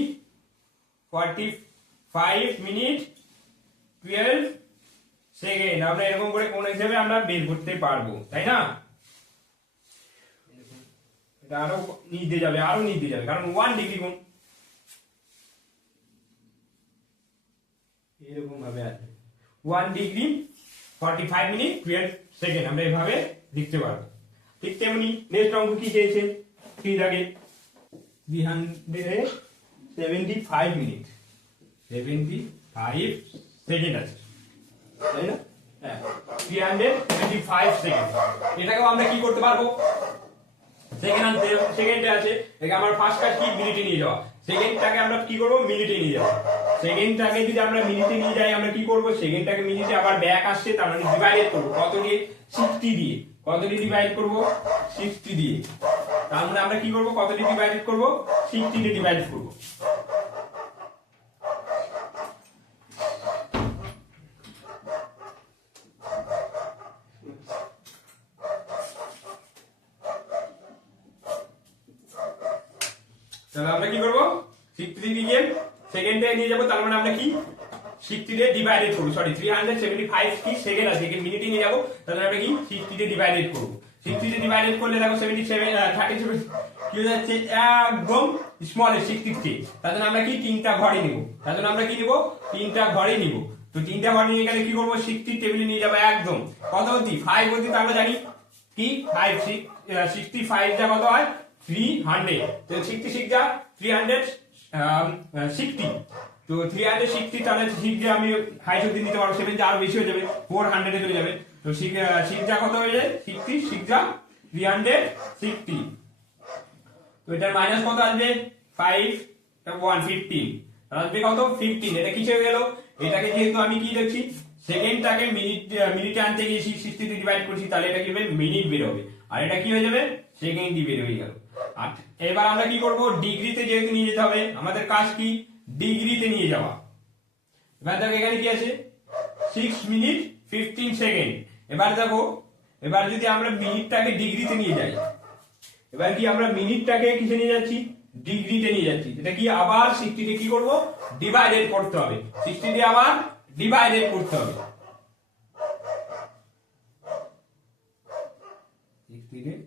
45 মিনিট 12 সেকেন্ড। আমরা এরকম করে কোন হিসেবে আমরা বের করতে পারবো, তাই না? এটা আরো নিচে যাবে কারণ 1 ডিগ্রি কোণ এরকম ভাবে আসবে 1 ডিগ্রি 45 মিনিট 12 সেকেন্ড, আমরা এভাবে লিখতে পারবো। ঠিক তেমনি নেক্সট অঙ্ক কি চেয়েছে 3 দাগে 375 মিনিট 75 সেকেন্ড আছে, তাই না? হ্যাঁ 375 সেকেন্ড, এটাকেও আমরা কি করতে পারবো সেকেন্ডে আছে, একে আমার ফার্স্ট কাজ কি মিনিটে নিয়ে যাওয়া, সেকেন্ডটাকে আমরা কি করব মিনিটে নিয়ে যাব, সেকেন্ডটাকে যদি আমরা মিনিটে নিয়ে যাই আমরা কি করব সেকেন্ডটাকে মিনিটে আবার ব্যাক আসছে তার মানে ডিভাইডেড করব কত দিয়ে 60 দিয়ে, কত দিয়ে ডিভাইড করব 60 দিয়ে, তার মানে আমরা কি করব কত দিয়ে ডিভাইডেড করব 60 দিয়ে ডিভাইড করব। তাহলে আমরা কি করব 60 ডিগ্রিকে সেকেন্ডে নিয়ে যাব, তার মানে আমরা কি 60 দিয়ে ডিভাইডেড করব, সরি 375 কি সেকেন্ড আছে একে মিনিটে নিয়ে যাব, তাহলে আমরা কি 60 দিয়ে ডিভাইডেড করব। 60 দিয়ে ডিভাইডেড করলে দেখো 37 কি হয়ে যাচ্ছে একদম স্মল 60 কে, তার জন্য আমরা কি তিনটা ঘরে নিব, তার জন্য আমরা কি নিব তিনটা ঘরে নিব। তো তিনটা ঘরে নিয়ে গেলে কি করব 60 টেবিলে নিয়ে যাব একদম কত অবধি 5 অবধি, তো আমরা জানি কি 5 65 যা কত হয় 300, তো 66 যা 360, তো 360 তাহলে 6 যে আমি 5 অবধি নিতে পারবো, 7 যা আরো বেশি হয়ে যাবে 400 এ চলে যাবে, তো 6 যা কত হয়ে যায় 60, 6 যা 360, তো এটার মাইনাস কত আসবে 5 115, আসবে কত 15, এটা কি হয়ে গেল, এটাকে যেহেতু আমি কি দেখছি সেকেন্ডটাকে মিনিটে আনতে গিয়েছি 60 দিয়ে ডিভাইড করছি, তাহলে এটা কি হবে মিনিট বের হবে, আর এটা কি হয়ে যাবে সেকেন্ডই বের হয়ে গেল। আর এবার আমরা কি করব ডিগ্রিতে যেহেতু নিয়ে যেতে হবে, আমাদের কাজ কি ডিগ্রিতে নিয়ে যাওয়া। এবার দেখো এখানে কি আছে 6 মিনিট 15 সেকেন্ড, এবার দেখো এবার যদি আমরা মিনিটটাকে ডিগ্রিতে নিয়ে যাই, এবার কি আমরা মিনিটটাকে কিসে নিয়ে যাচ্ছি ডিগ্রিতে নিয়ে যাচ্ছি, এটা কি আবার 60 দিয়ে কি করব ডিভাইডেড করতে হবে, 60 দিয়ে আবার ডিভাইডেড করতে হবে, 60 দিয়ে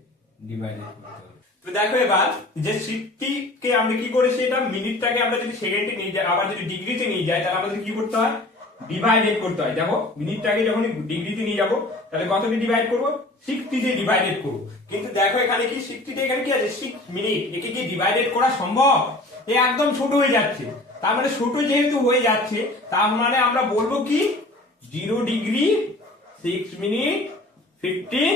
ডিভাইডেড করতে হবে। তো দেখো এবার যে 60 কে আমরা কি করেছি, এটা মিনিটটাকে আমরা যদি সেকেন্ডে নিয়ে যাই আবার যদি ডিগ্রিতে নিয়ে যাই, তাহলে আমাদের কি করতে হয় ডিভাইডেড করতে হয়। দেখো মিনিটটাকে যখন ডিগ্রিতে নিয়ে যাব তাহলে কত দিয়ে ডিভাইড করব 60 দিয়ে ডিভাইডেড করব, কিন্তু দেখো এখানে কি 60 তে এখানে কি আছে 6 মিনিট, একে কি ডিভাইডেড করা সম্ভব, এ একদম ছোট হয়ে যাচ্ছে, তার মানে ছোট যেহেতু হয়ে যাচ্ছে তার মানে আমরা বলবো কি 0 ডিগ্রি 6 মিনিট 15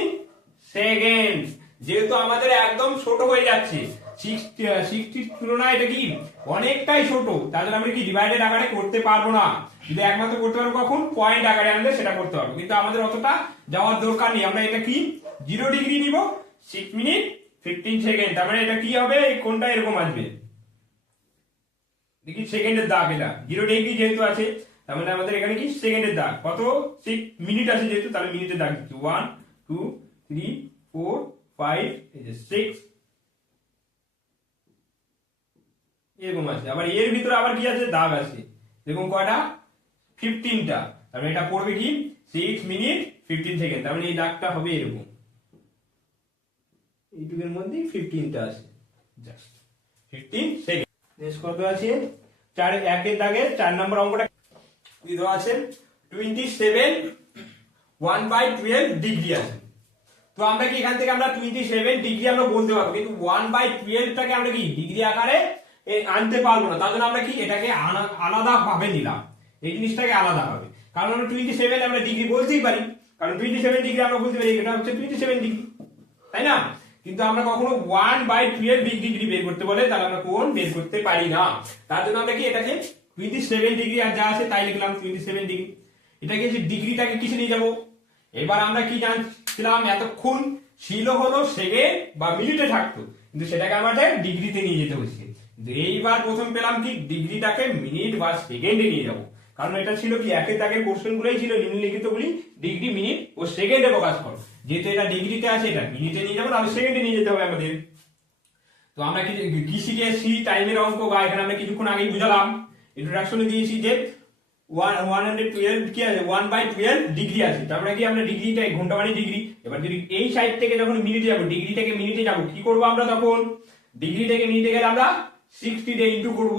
সেকেন্ড, যেহেতু আমাদের একদম ছোট হয়ে যাচ্ছে 60 তুলনায় এটা কি অনেকটাই ছোট, তাহলে আমরা কি ডিভাইডেড আকারে করতে পারবো না, যদি একমাত্র করতে পারবো কখন পয়েন্ট আকারে আনলে সেটা করতে পারবো, কিন্তু আমাদের অতটা যাওয়ার দরকার নেই, আমরা এটা কি 0 ডিগ্রি নিব 6 মিনিট 15 সেকেন্ড, তার মানে এটা কি হবে এই কোনটা এরকম আসবে দেখি সেকেন্ডের দাগ, এটা 0 ডিগ্রি যেহেতু আছে তার মানে আমাদের এখানে কি সেকেন্ডের দাগ কত 6 মিনিট আছে যেহেতু, তাহলে মিনিটের দাগ দিচ্ছি 1 2 3 4 5 এই যে 6 এরকম আছে, আবার এর ভিতরে আবার কি আছে দাগ আছে দেখুন কয়টা 15টা, তার মানে এটা পড়বে কি 6 মিনিট 15 সেকেন্ড, তার মানে এই দাগটা হবে এরকম, এইটুকুর মধ্যে 15টা আছে জাস্ট 15 সেকেন্ড। নেক্সট কত আছে 4 একের দাগে 4 নম্বর অঙ্কটা কি দেওয়া আছে 27 1/12 ডিগ্রি আছে, তো আমরা কি এখান থেকে আমরা 27 ডিগ্রি আমরা বলতে পারবো, কিন্তু 1/12 টাকে আমরা কি ডিগ্রি আকারে আনতে পারবো না, তার জন্য আমরা কি এটাকে আলাদা ভাবে নিলাম, এই জিনিসটাকে আলাদা হবে, কারণ আমরা 27 আমরা ডিগ্রি বলতেই পারি, কারণ 27 ডিগ্রি আমরা বলতে পারি এটা হচ্ছে 27 ডিগ্রি, তাই না, কিন্তু আমরা কখনো 1/12 ডিগ্রি বের করতে বলে তাহলে আমরা কোণ বের করতে পারি না, তার জন্য আমরা কি এটাকে 27 ডিগ্রি আর যা আছে তাই লিখলাম 27 ডিগ্রি, এটাকে যে ডিগ্রিটাকে কিসে নিয়ে যাব, এবার আমরা কি জানছিলাম এতক্ষণ ছিল হলো সেকেন্ড বা মিনিটে থাকতো, কিন্তু সেটাকে আমাদের ডিগ্রিতে নিয়ে যেতে হচ্ছে, কিন্তু এইবার প্রথম পেলাম কি ডিগ্রিটাকে মিনিট বা সেকেন্ডে নিয়ে যাব, কারণ এটা ছিল কি একের দাগের কোশ্চেন গুলোই ছিল নিম্নলিখিত গুলি ডিগ্রি মিনিট ও সেকেন্ডে প্রকাশ করো, যেহেতু এটা ডিগ্রিতে আছে এটা মিনিটে নিয়ে যাবো তাহলে সেকেন্ডে নিয়ে যেতে হবে আমাদের। তো আমরা কি শিখেছি টাইমের অঙ্ক বা এখানে আমরা কিছুক্ষণ আগেই বুঝালাম ইন্ট্রোডাকশনে দিয়েছি যে 112 কি আছে 1/12 ডিগ্রি আছে, তার মানে কি আমরা ডিগ্রিটা ঘন্টা মানে ডিগ্রি, এবার যদি এই সাইড থেকে যখন মিনিটে যাব ডিগ্রি থেকে মিনিটে যাব কি করব আমরা তখন ডিগ্রি থেকে মিনিটে গেলে আমরা 60 দিয়ে ইনটু করব,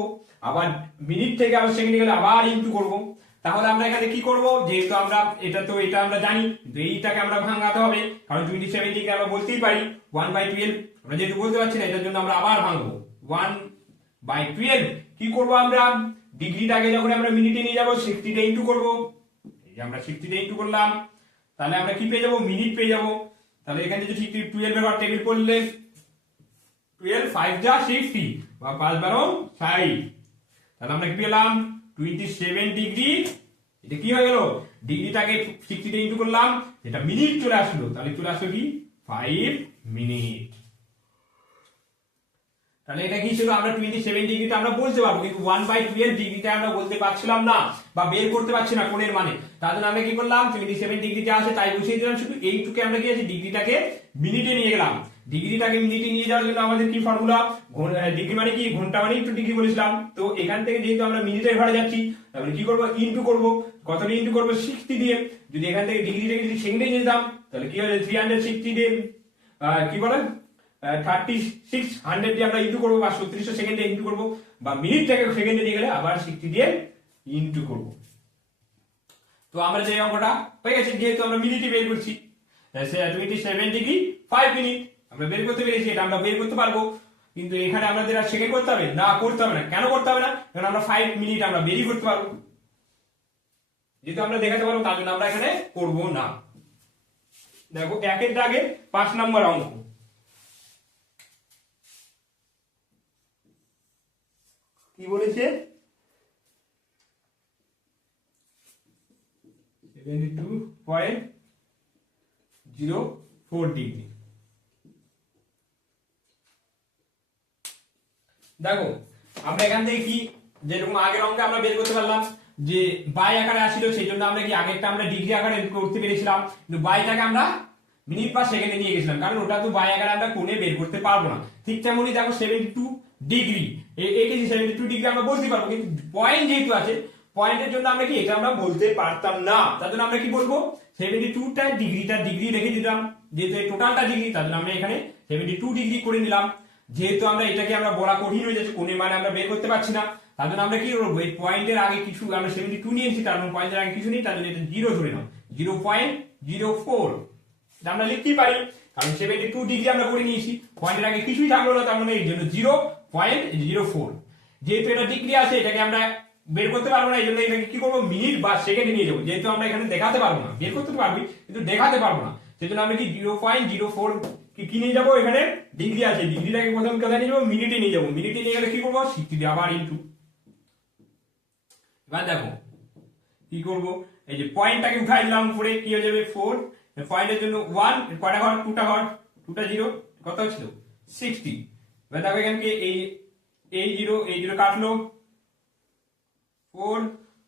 আবার মিনিট থেকে আবার সেকেন্ডে গেলে আবার ইনটু করব, তাহলে আমরা এখানে কি করব যেহেতু আমরা এটা আমরা জানি এইটাকে আমরা ভাঙাতে হবে, কারণ 27 ডিগ্রি আমরা বলতেই পারি 1/12 আমরা যেহেতু বলতে পারছি না এটার জন্য আমরা আবার ভাঙবো 1/12 কি করব আমরা ডিগ্রিটাকে যখন আমরা মিনিটে নিয়ে যাব 60 তে ইনটু করব, এই যে আমরা 60 তে ইনটু করলাম তাহলে আমরা কি পেয়ে যাব মিনিট পেয়ে যাব, তাহলে এখানে যদি 12 এর ঘর টেবিল করলে 12 5 যা 60 বা 5 12 60, তাহলে আমরা কি পেলাম 27 ডিগ্রি, এটা কি হয়ে গেল ডিগ্রিটাকে 60 তে ইনটু করলাম এটা মিনিট চলে আসলো, তাহলে চলে আসলো কি 5 মিনিট, তাহলে এটা কি ছিল আমরা 27 ডিগ্রিটা আমরা বলতে পারবো, কিন্তু 1/12 ডিগ্রিটা আমরা বলতে পারছিলাম না বা বের করতে পারছি না কোণের মানে, তার জন্য আমরা কি করলাম 27 ডিগ্রি যা আছে তাই বসিয়ে দিলাম, শুধু এইটুকে আমরা কি আছে ডিগ্রিটাকে মিনিটে নিয়ে গেলাম, ডিগ্রিটাকে মিনিটে নিয়ে যাওয়ার জন্য আমাদের কি ফর্মুলা, ডিগ্রি মানে কি, ঘন্টা মানে একটু ডিগ্রি বলেছিলাম। তো এখান থেকে যেহেতু আমরা মিনিটের ঘরে যাচ্ছি, তাহলে কি করবো, ইন্টু করবো। কতটা ইন্টু করবো, 60 দিয়ে। যদি এখান থেকে ডিগ্রিটাকে যদি সেকেন্ডে নিয়ে যেতাম, তাহলে কি হবে, 360 দিয়ে কি বলে 3600 দিয়ে আমরা ইন্টু করবো, বা 3600 সেকেন্ডে ইন্টু করবো, বা মিনিটটাকে সেকেন্ডে নিয়ে গেলে আবার 60 দিয়ে ইন্টু করবো। তো আমরা যে অঙ্কটা হয়ে গেছে, যেহেতু আমরা মিনিটে বের করছি, 27 ডিগ্রি 5 মিনিট আমরা বের করতে পেরেছি, এটা আমরা বের করতে পারবো। কিন্তু এখানে আমাদের আর সেকেন্ড করতে হবে না, করতে হবে না। কেন করতে হবে না, কারণ আমরা 5 মিনিট আমরা বেরই করতে পারবো, যেহেতু আমরা দেখাতে পারবো, তার জন্য আমরা এখানে করব না। দেখো একের দাগে 5 নম্বর অঙ্ক। কি বলেছে, 72.04 ডিগ্রি। দেখো আমরা এখান থেকে কি, যেরকম আগের অঙ্কে আমরা বের করতে পারলাম যে বাই আকারে আসছিল, সেই জন্য আমরা কি আগেরটা আমরা ডিগ্রি আকারে করতে পেরেছিলাম, কিন্তু বাইটাকে আমরা মিনিট বা সেকেন্ডে নিয়ে গেছিলাম, কারণ ওটা তো বাই আকারে আমরা কোণে বের করতে পারবো না। ঠিক তেমনই দেখো 72 ডিগ্রি, একে 72 ডিগ্রি আমরা বলতে পারবো, কিন্তু পয়েন্ট যেহেতু আছে, পয়েন্টের জন্য আমরা কি এটা আমরা বলতে পারতাম না। তার জন্য আমরা কি বলবো, 72টা ডিগ্রিটা ডিগ্রি রেখে দিলাম, যেহেতু এই টোটালটা ডিগ্রি, তার জন্য আমরা এখানে 72 ডিগ্রি করে নিলাম। যেহেতু আমরা এটাকে আমরা বলা কঠিন হয়ে যাচ্ছে, কোণের মানে আমরা বের করতে পারছি না, তার জন্য আমরা কি করবো, এই পয়েন্টের আগে কিছু আমরা 72 নিয়েছি, তার মানে পয়েন্টের আগে কিছু নেই, তার জন্য এটা 0 ধরে নাও, 0.04 আমরা লিখতেই পারি, কারণ 72 ডিগ্রি আমরা করে নিয়েছি, পয়েন্টের আগে কিছুই থাকলো না, তার মানে এই জন্য 0.04। যেহেতু এটা ডিগ্রি আছে, এটাকে আমরা বের করতে পারবো না, এই জন্য এটাকে কি করবো, মিনিট বা সেকেন্ডে নিয়ে যাবো। যেহেতু আমরা এখানে দেখাতে পারবো না, বের করতে পারবি কিন্তু দেখাতে পারবো না, সেজন্য আমরা কি 0.04 কি নিয়ে যাবো, এখানে ডিগ্রি আছে, ডিগ্রিটাকে প্রথম কোথায় নিয়ে যাবো, মিনিটে নিয়ে যাবো। মিনিটে নিয়ে গেলে কি করবো, 60 দিয়ে আবার ইনটু। এবার দেখো কি করবো, এই যে পয়েন্টটাকে উঠাই দিলাম উপরে, কি হয়ে যাবে 4, পয়েন্টের জন্য 1, কয়টা ঘর, 2টা ঘর, 2টা 0, কত ছিল 60। এবার দেখো এখানে এই 0 কাটলো, 4,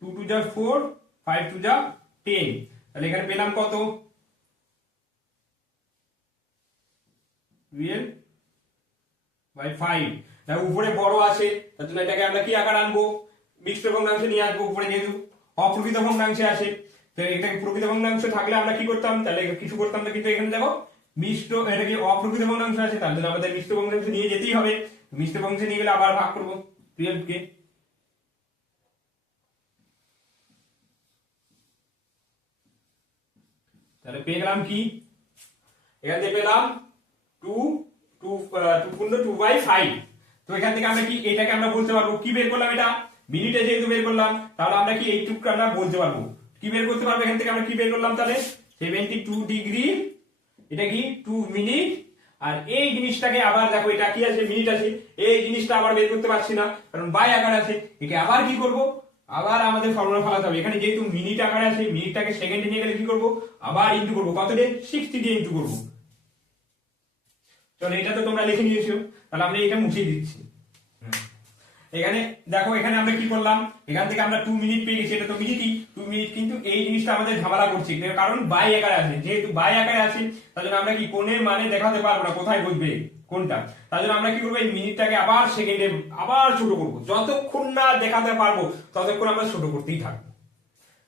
2 2 যা 4, 5 2 যা 10, তাহলে এখানে পেলাম কত, 12/5। দেখো উপরে বড় আছে, তার জন্য এটাকে আমরা কি আকার আনবো, মিশ্র ভগ্নাংশে নিয়ে আসবো। উপরে যেহেতু অপ্রকৃত ভগ্নাংশে আছে, তো এটাকে প্রকৃত ভগ্নাংশ থাকলে আমরা কি করতাম, তাহলে কিছু করতাম না, কিন্তু এখানে দেখো মিশ্র, এটা কি অপ্রকৃত ভগ্নাংশ আছে, তার জন্য আমাদের মিশ্র ভগ্নাংশ নিয়ে যেতেই হবে। মিশ্র ভগ্নাংশে নিয়ে গেলে আবার ভাগ করবো 12 কে, তাহলে পেয়ে গেলাম কি, এখান থেকে পেলাম 2/5। তো এখান থেকে আমরা কি এটাকে আমরা বলতে পারবো, কি বের করলাম, এটা মিনিটে যেহেতু বের করলাম, তাহলে আমরা কি এইটুকু আমরা বলতে পারবো, কি বের করতে পারবো, এখান থেকে আমরা কি বের করলাম, তাহলে 72 ডিগ্রি, এটা কি 2 মিনিট। আর এই জিনিসটাকে আবার দেখো, এটা কি আছে, মিনিট আছে, এই জিনিসটা আবার বের করতে পারছি না, কারণ বাই আকার আছে, একে আবার কি করব, আবার আমাদের ফর্মুলা ফেলাতে হবে। এখানে যেহেতু মিনিট আকারে আছে, মিনিটটাকে সেকেন্ডে নিয়ে গেলে কি করব, আবার ইনটু করব, কত দিয়ে 60 দিয়ে ইনটু করব। চলো এটা তো তোমরা লিখে নিয়েছো, তাহলে আমরা এটা মুছিয়ে দিচ্ছি। এখানে দেখো, এখানে আমরা কি করলাম, এখান থেকে আমরা 2 মিনিট পেয়ে গেছি, এটা তো মিনিটই 2 মিনিট, কিন্তু এই জিনিসটা আমাদের ঝামেলা করছে, কারণ বাই আকারে আছে। যেহেতু বাই আকারে আছে, তার জন্য আমরা কি কোণের মানে দেখাতে পারবো না, কোথায় বসবে কোনটা, তার জন্য আমরা কি করবো, এই মিনিটটাকে আবার সেকেন্ডে আবার ছোট করবো, যতক্ষণ না দেখাতে পারবো ততক্ষণ আমরা ছোট করতেই থাকবো।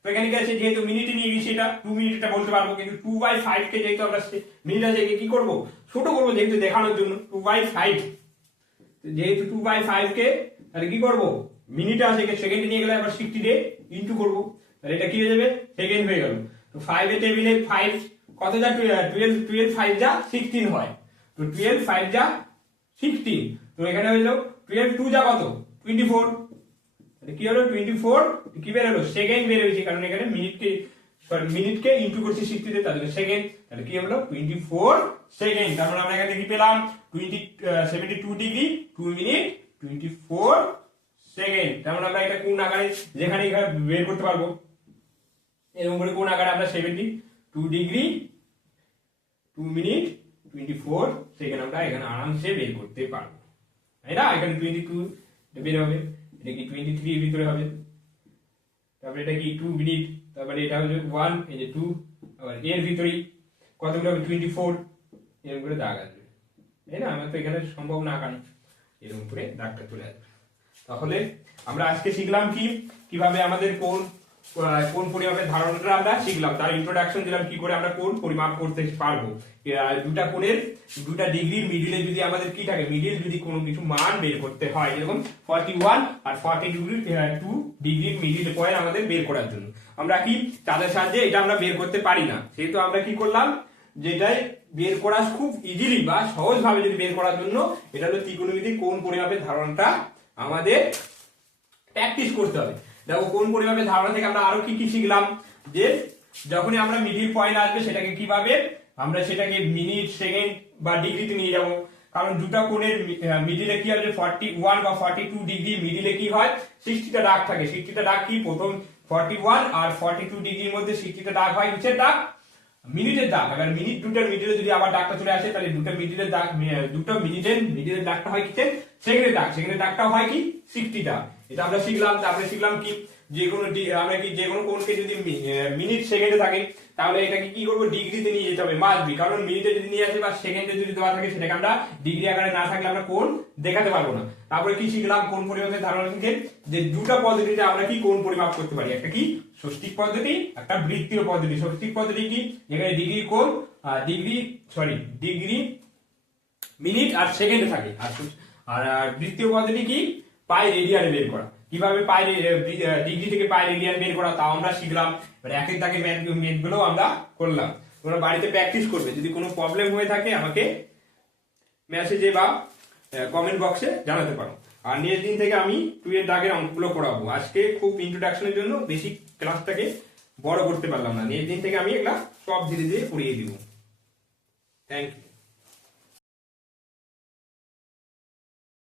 তো এখানে কি আছে, যেহেতু মিনিটে নিয়ে গেছি, এটা 2 মিনিট এটা বলতে পারবো, কিন্তু 2/5 কে যেহেতু আমরা মিনিট আছে, কি করবো, ছোট করবো, যেহেতু দেখানোর জন্য 2/5। যেহেতু 2/5 কে, তাহলে কি করবো, মিনিট আছে, সেকেন্ডে নিয়ে গেলে আবার 60 দিয়ে ইনটু করবো, তাহলে এটা কি হয়ে যাবে, সেকেন্ড হয়ে গেল। তো 5 এর টেবিলে 5 কত যা 12 5 যা 16 হয়, তো 12 5 যা 16, তো এখানে হলো 12 2 যা কত 24, তাহলে কি হলো 24 কি বের হলো, সেকেন্ড বের হয়েছে, কারণ এখানে মিনিটকে ইনটু করছি 60 দিয়ে, তাহলে সেকেন্ড, তাহলে কি হলো 24 সেকেন্ড। তারপর আমরা এখানে কি পেলাম, 72 ডিগ্রি 2 মিনিট 24 সেকেন্ড। তারপর আমরা এটা কোন আকারে, যেখানে এখানে বের করতে পারবো, এরকম করে কোন আকারে আমরা 72 ডিগ্রি 2 মিনিট 24 সেকেন্ড আমরা এখানে আরামসে বের করতে পারবো, তাই না। এখানে 22 বের হবে, এটা কি 23 এর ভিতরে হবে, তারপরে এটা কি 2 মিনিট, তারপরে এটা হচ্ছে 1, এই যে 2, আবার এর ভিতরেই কতগুলো হবে 24, এরকম করে দাগ আসবে। তাই না? আমার তো এখানে সম্ভব না আঁকানো, এরকম করে দাগটা চলে আসবে। তাহলে আমরা আজকে শিখলাম কিভাবে আমাদের কোন পরিমাপের ধারণাটা আমরা শিখলাম, তার ইন্ট্রোডাকশন দিলাম কি করে আমরা কোন পরিমাপ করতে পারবো। দুটা কোণের দুটা ডিগ্রির মিডিলে যদি আমাদের কি থাকে, মিডিল যদি কোনো কিছু মান বের করতে হয়, যেরকম 41 আর 42 ডিগ্রির মিডিল পয়েন্ট আমাদের বের করার জন্য আমরা কি তাদের সাহায্যে এটা আমরা বের করতে পারি না, সেহেতু আমরা কি করলাম, যেটাই বের করা খুব ইজিলি বা সহজভাবে যদি বের করার জন্য এটা হলো ত্রিকোণমিতিক কোণ পরিমাপের ধারণাটা আমাদের প্র্যাকটিস করতে হবে। দেখো কোন পরিমাপের ধারণা থেকে আমরা আরো কি কি শিখলাম, যে যখনই আমরা মিডিল পয়েন্ট আসবে সেটাকে কিভাবে আমরা সেটাকে মিনিট, সেকেন্ড বা ডিগ্রিতে নিয়ে যাব। কারণ দুটো কোণের মিডিলে কি হবে, 41 বা 42 ডিগ্রি মিডিলে কি হয়, 60টা দাগ থাকে। 60টা দাগ কি, প্রথম 41 আর 42 ডিগ্রির মধ্যে 60টা দাগ হয় কিসের দাগ, মিনিটের দাগ। এবার মিনিট দুটার মিডিলে যদি আবার দাগটা চলে আসে, তাহলে দুটো মিনিটের দাগ, দুটো মিনিটের দাগটা হয় কিসের, সেকেন্ডের দাগ। সেকেন্ডের দাগটা হয় কি 60টা। এটা আমরা শিখলাম। তারপরে শিখলাম কি, যে কোনো আমরা কি যে কোনো কোণকে যদি মিনিট সেকেন্ডে থাকে, তাহলে এটাকে কি করবো, ডিগ্রিতে নিয়ে যেতে হবে মাস্ট বি। কারণ মিনিটে যদি নিয়ে আসে বা সেকেন্ডে যদি দেওয়া থাকে, সেটাকে আমরা ডিগ্রি আকারে না থাকলে আমরা কোণ দেখাতে পারবো না। তারপরে কি শিখলাম, কোণ পরিমাপের ধারণা থেকে যে দুটো পদ্ধতিতে আমরা কি কোণ পরিমাপ করতে পারি, একটা কি ষষ্ঠিক পদ্ধতি, একটা বৃত্তীয় পদ্ধতি। ষষ্ঠিক পদ্ধতি কি, যেখানে ডিগ্রি কোণ ডিগ্রি মিনিট আর সেকেন্ডে থাকে। আর বৃত্তীয় পদ্ধতি কি, পাই রেডিয়ানে বের করা। কিভাবে পাই ডিগ্রি থেকে পাই রেডিয়ান বের করা তাও আমরা শিখলাম। এবার এক এক দাগে ম্যাথ গুলো আমরা করলাম। তোমরা বাড়িতে প্র্যাকটিস করবে। যদি কোনো প্রবলেম হয়ে থাকে আমাকে মেসেজে বা কমেন্ট বক্সে জানাতে পারো। আর নেক্সট দিন থেকে আমি 2 এর দাগের অঙ্কগুলো করাবো। আজকে খুব ইন্ট্রোডাকশনের জন্য বেশি ক্লাসটাকে বড় করতে পারলাম না। নেক্সট দিন থেকে আমি এগুলা সব ধীরে ধীরে পড়িয়ে দিব। Thank you.